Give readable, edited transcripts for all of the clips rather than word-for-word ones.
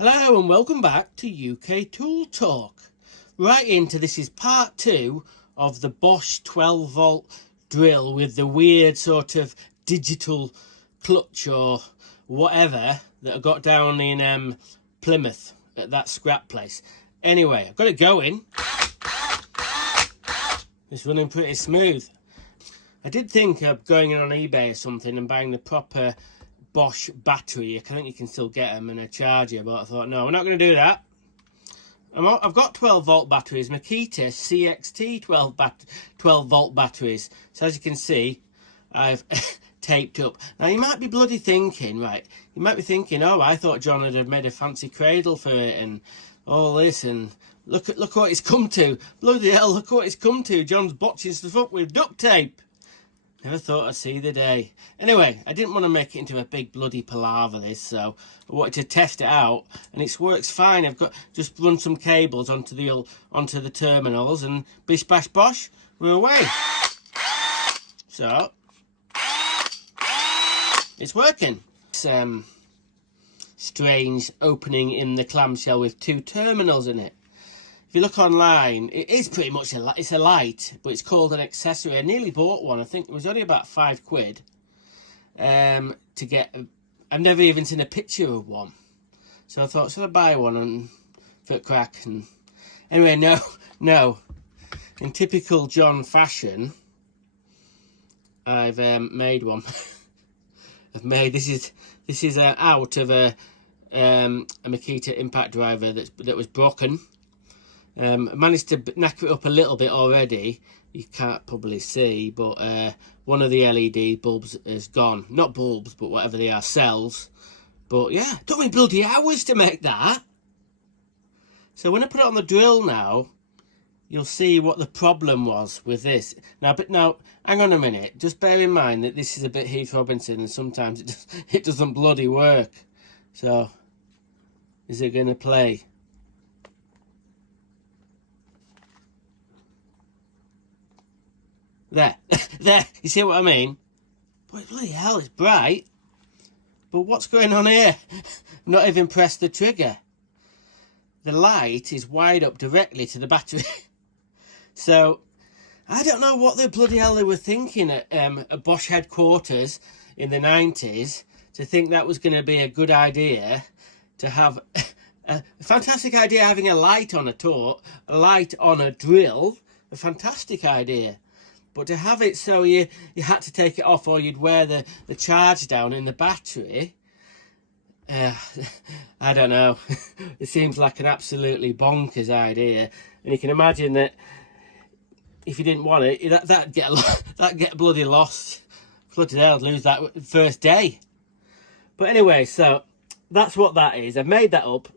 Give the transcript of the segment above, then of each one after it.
Hello and welcome back to UK Tool Talk. This is part 2 of the Bosch 12 volt drill with the weird sort of digital clutch or whatever that I got down in Plymouth at that scrap place. Anyway, I've got it going. It's running pretty smooth. I did think of going in on eBay or something and buying the proper Bosch battery. I think you can still get them and a charger, but I thought no, we're not going to do that. I've got 12 volt batteries, Makita CXT 12 volt batteries. So as you can see, I've taped up. Now you might be bloody thinking, right? You might be thinking, oh, I thought John had made a fancy cradle for it and all this, and look what it's come to. Bloody hell, look what it's come to. John's botching stuff up with duct tape. Never thought I'd see the day. Anyway, I didn't want to make it into a big bloody palaver this, so I wanted to test it out, and it works fine. I've got just run some cables onto the terminals, and bish bash bosh, we're away. So it's working. It's strange opening in the clamshell with 2 terminals in it. If you look online, it is pretty much it's a light, but it's called an accessory. I nearly bought one. I think it was only about £5 to get. I've never even seen a picture of one, so I thought, should I buy one and for a crack? And anyway, no. In typical John fashion, I've made one. This is out of a Makita impact driver that was broken. I managed to knack it up a little bit already. You can't probably see, but one of the LED bulbs is gone. Not bulbs, but whatever they are, cells. But yeah, it took me bloody hours to make that. So when I put it on the drill now, you'll see what the problem was with this. Now, hang on a minute. Just bear in mind that this is a bit Heath Robinson, and sometimes it doesn't bloody work. So, is it going to play? There, you see what I mean? But bloody hell, it's bright. But what's going on here? Not even pressed the trigger. The light is wired up directly to the battery. So, I don't know what the bloody hell they were thinking at Bosch headquarters in the 90s to think that was going to be a good idea to have a fantastic idea having a light on a light on a drill. A fantastic idea. But to have it so you had to take it off, or you'd wear the charge down in the battery, I don't know. It seems like an absolutely bonkers idea. And you can imagine that if you didn't want it, that'd get bloody lost. Bloody hell, I'd lose that first day. But anyway, so that's what that is. I've made that up.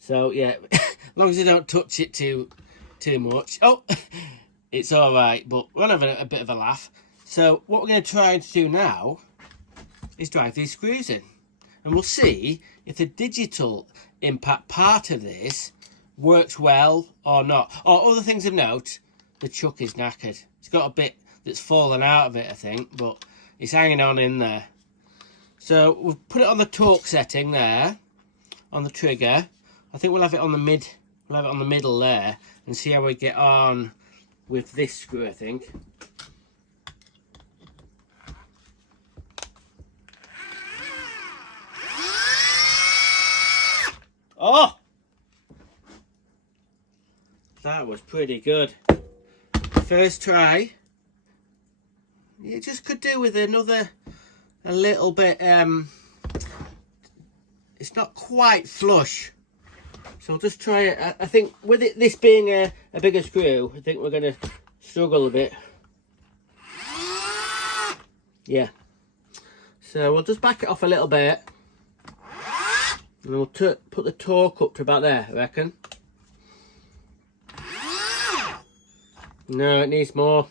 So yeah, as long as you don't touch it too much. Oh. It's all right, but we're having a bit of a laugh. So what we're going to try to do now is drive these screws in, and we'll see if the digital impact part of this works well or not. Or other things of note, the chuck is knackered. It's got a bit that's fallen out of it, I think, but it's hanging on in there. So we'll put it on the torque setting there, on the trigger. I think we'll have it on the middle there, and see how we get on with this screw, I think. Oh! That was pretty good. First try. You just could do with a little bit, it's not quite flush. So I'll just try it. I think with this being a bigger screw, I think we're going to struggle a bit. Yeah. So we'll just back it off a little bit. And we'll put the torque up to about there, I reckon. No, it needs more.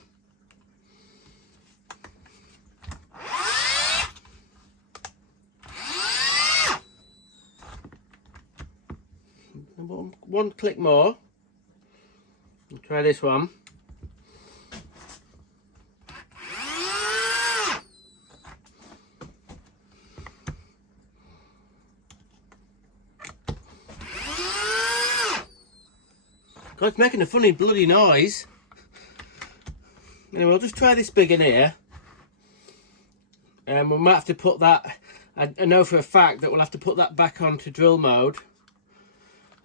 One click more. We'll try this one. God, it's making a funny bloody noise. Anyway, we'll just try this big in here. And we might have to put that, I know for a fact that we'll have to put that back onto drill mode.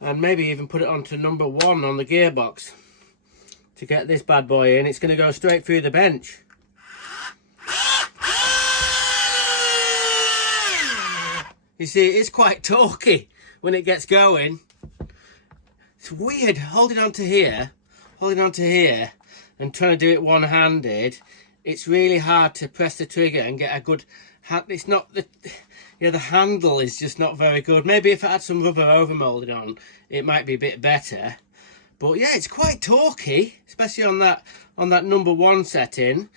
And maybe even put it onto number 1 on the gearbox. To get this bad boy in. It's going to go straight through the bench. You see, it's quite torquey when it gets going. It's weird holding on to here, and trying to do it one-handed. It's really hard to press the trigger and get a good hand. It's not the, the handle is just not very good. Maybe if it had some rubber overmolding on, it might be a bit better. But yeah, it's quite torquey, especially on that number 1 setting.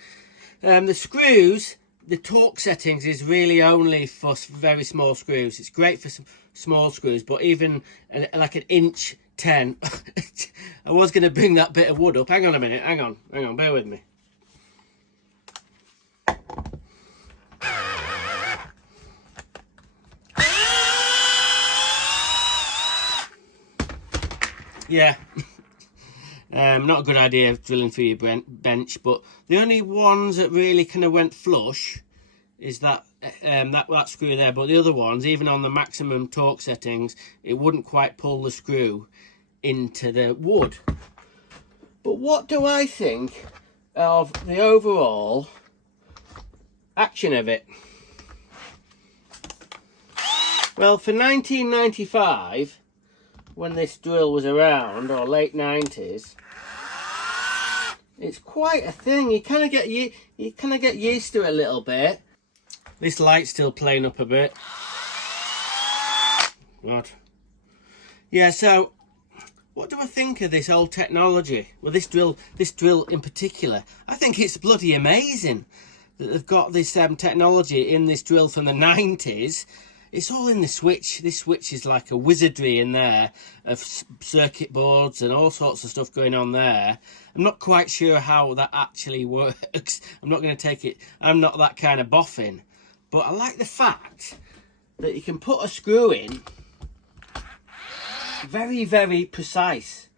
The screws. The torque settings is really only for very small screws. It's great for some small screws, but even like an inch 10. I was going to bring that bit of wood up. Hang on a minute. Hang on. Bear with me. Yeah. Not a good idea of drilling through your bench, but the only ones that really kind of went flush is that that screw there. But the other ones, even on the maximum torque settings, it wouldn't quite pull the screw into the wood. But what do I think of the overall action of it? Well, for 1995, when this drill was around, or late 90s, it's quite a thing. You kind of get used to it a little bit. This light's still playing up a bit. God. Yeah, so what do I think of this old technology? Well, this drill in particular, I think it's bloody amazing that they've got this technology in this drill from the 90s. It's all in the switch. This switch is like a wizardry in there of circuit boards and all sorts of stuff going on there. I'm not quite sure how that actually works. I'm not going to take it. I'm not that kind of boffin. But I like the fact that you can put a screw in very, very precise.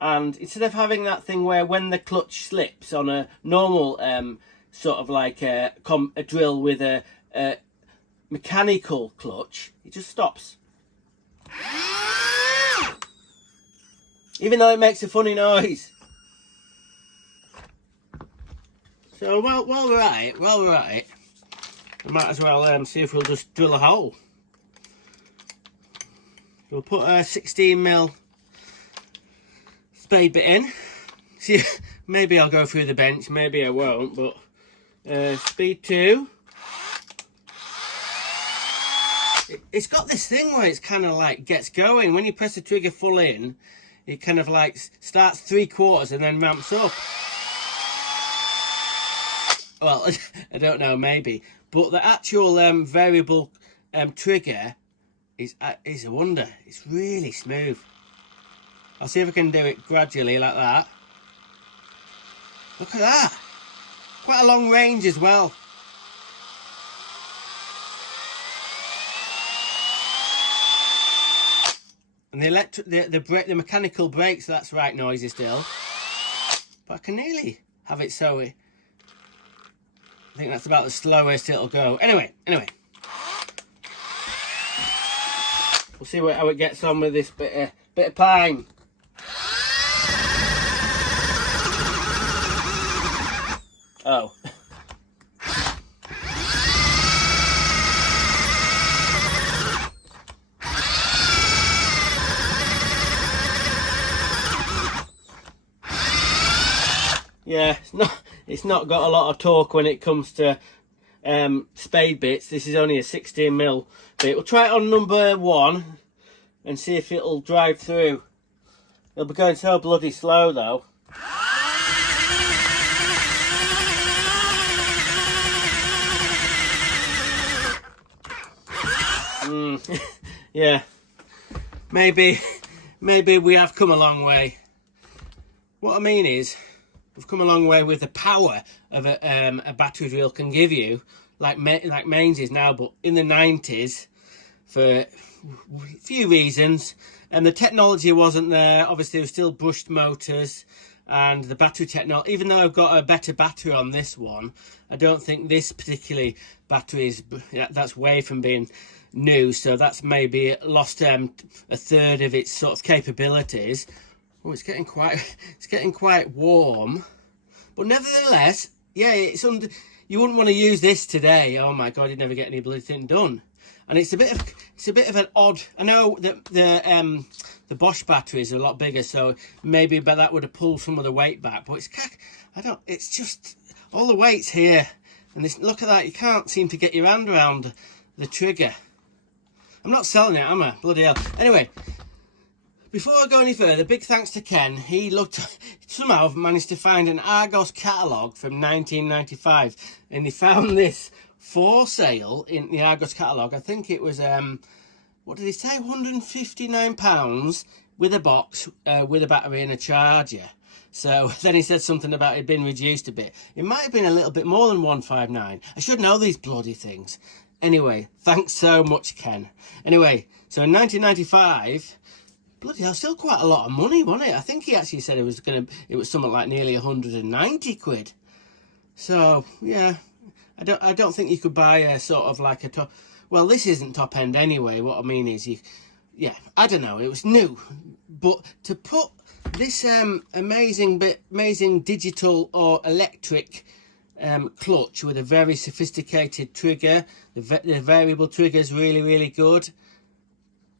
And instead of having that thing where when the clutch slips on a normal sort of like a drill with a mechanical clutch, it just stops. Even though it makes a funny noise. So while we're at it, we might as well see if we'll just drill a hole. We'll put a 16mm spade bit in. See, maybe I'll go through the bench, maybe I won't, but speed 2. It's got this thing where it's kind of like gets going. When you press the trigger full in, it kind of like starts 3/4 and then ramps up. Well, I don't know, maybe. But the actual variable trigger is a wonder. It's really smooth. I'll see if I can do it gradually like that. Look at that. Quite a long range as well. And the mechanical brakes, that's right noisy still. But I can nearly have it so I think that's about the slowest it'll go. Anyway. We'll see how it gets on with this bit of pine. Oh. Yeah, it's not got a lot of torque when it comes to spade bits. This is only a 16mm bit. We'll try it on number 1 and see if it'll drive through. It'll be going so bloody slow though. Yeah, maybe we have come a long way. What I mean is, we've come a long way with the power of a battery drill can give you, like mains is now, but in the 90s, for few reasons. And the technology wasn't there. Obviously, there were still brushed motors, and the battery technology, even though I've got a better battery on this one, I don't think this particularly battery is, that's way from being new, so that's maybe lost a third of its sort of capabilities. Oh, it's getting quite warm, but nevertheless, yeah, it's under. You wouldn't want to use this today. Oh my god, you'd never get any bloody thing done. And it's a bit of an odd. I know that the Bosch batteries are a lot bigger, so maybe that would have pulled some of the weight back. But it's just all the weight's here, and this, look at that. You can't seem to get your hand around the trigger. I'm not selling it, am I? Bloody hell. Anyway, before I go any further, big thanks to Ken. He somehow managed to find an Argos catalogue from 1995, and he found this for sale in the Argos catalogue. I think it was, what did he say, £159 with a box, with a battery and a charger. So then he said something about it being reduced a bit. It might have been a little bit more than 159. I should know these bloody things. Anyway, thanks so much, Ken. Anyway, so in 1995, bloody hell, still quite a lot of money, wasn't it? I think he actually said it was something like nearly 190 quid. So yeah, I don't think you could buy a sort of like a top. Well, this isn't top end anyway. What I mean is, yeah, I don't know. It was new, but to put this amazing digital or electric clutch with a very sophisticated trigger, the variable trigger is really good.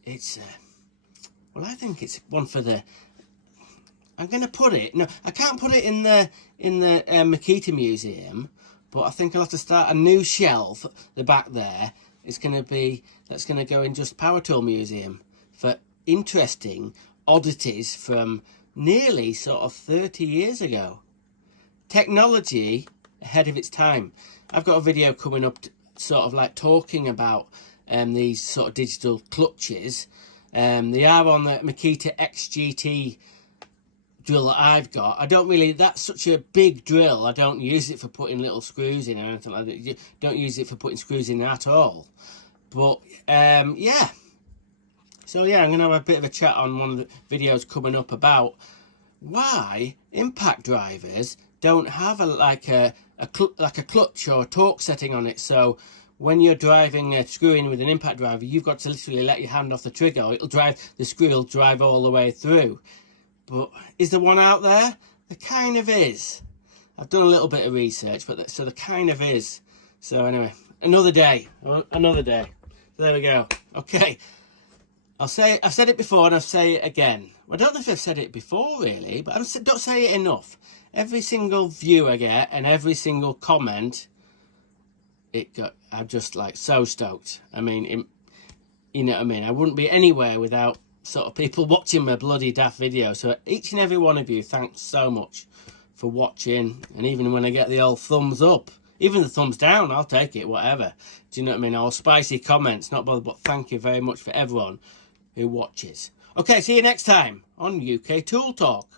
It's well, I think it's one for the. I'm going to put it. No, I can't put it in the Makita Museum, but I think I'll have to start a new shelf. The back there is going to be, that's going to go in just Power Tool Museum for interesting oddities from nearly sort of 30 years ago. Technology ahead of its time. I've got a video coming up, sort of like talking about these sort of digital clutches. They are on the Makita XGT drill that I've got. I don't really, that's such a big drill, I don't use it for putting little screws in or anything like that. Don't use it for putting screws in at all. But yeah, so yeah, I'm gonna have a bit of a chat on one of the videos coming up about why impact drivers don't have like a clutch or a torque setting on it. So when you're driving a screw in with an impact driver, you've got to literally let your hand off the trigger, or the screw will drive all the way through. But is there one out there? There kind of is. I've done a little bit of research, but so there kind of is. So anyway, another day. So there we go. Okay, I've said it before and I'll say it again. I don't know if I've said it before really, but I don't say it enough. Every single view I get and every single comment, I'm just like so stoked. I mean, you know what I mean? I wouldn't be anywhere without sort of people watching my bloody daft video. So each and every one of you, thanks so much for watching. And even when I get the old thumbs up, even the thumbs down, I'll take it, whatever. Do you know what I mean? All spicy comments, not bothered, but thank you very much for everyone who watches. Okay, see you next time on UK Tool Talk.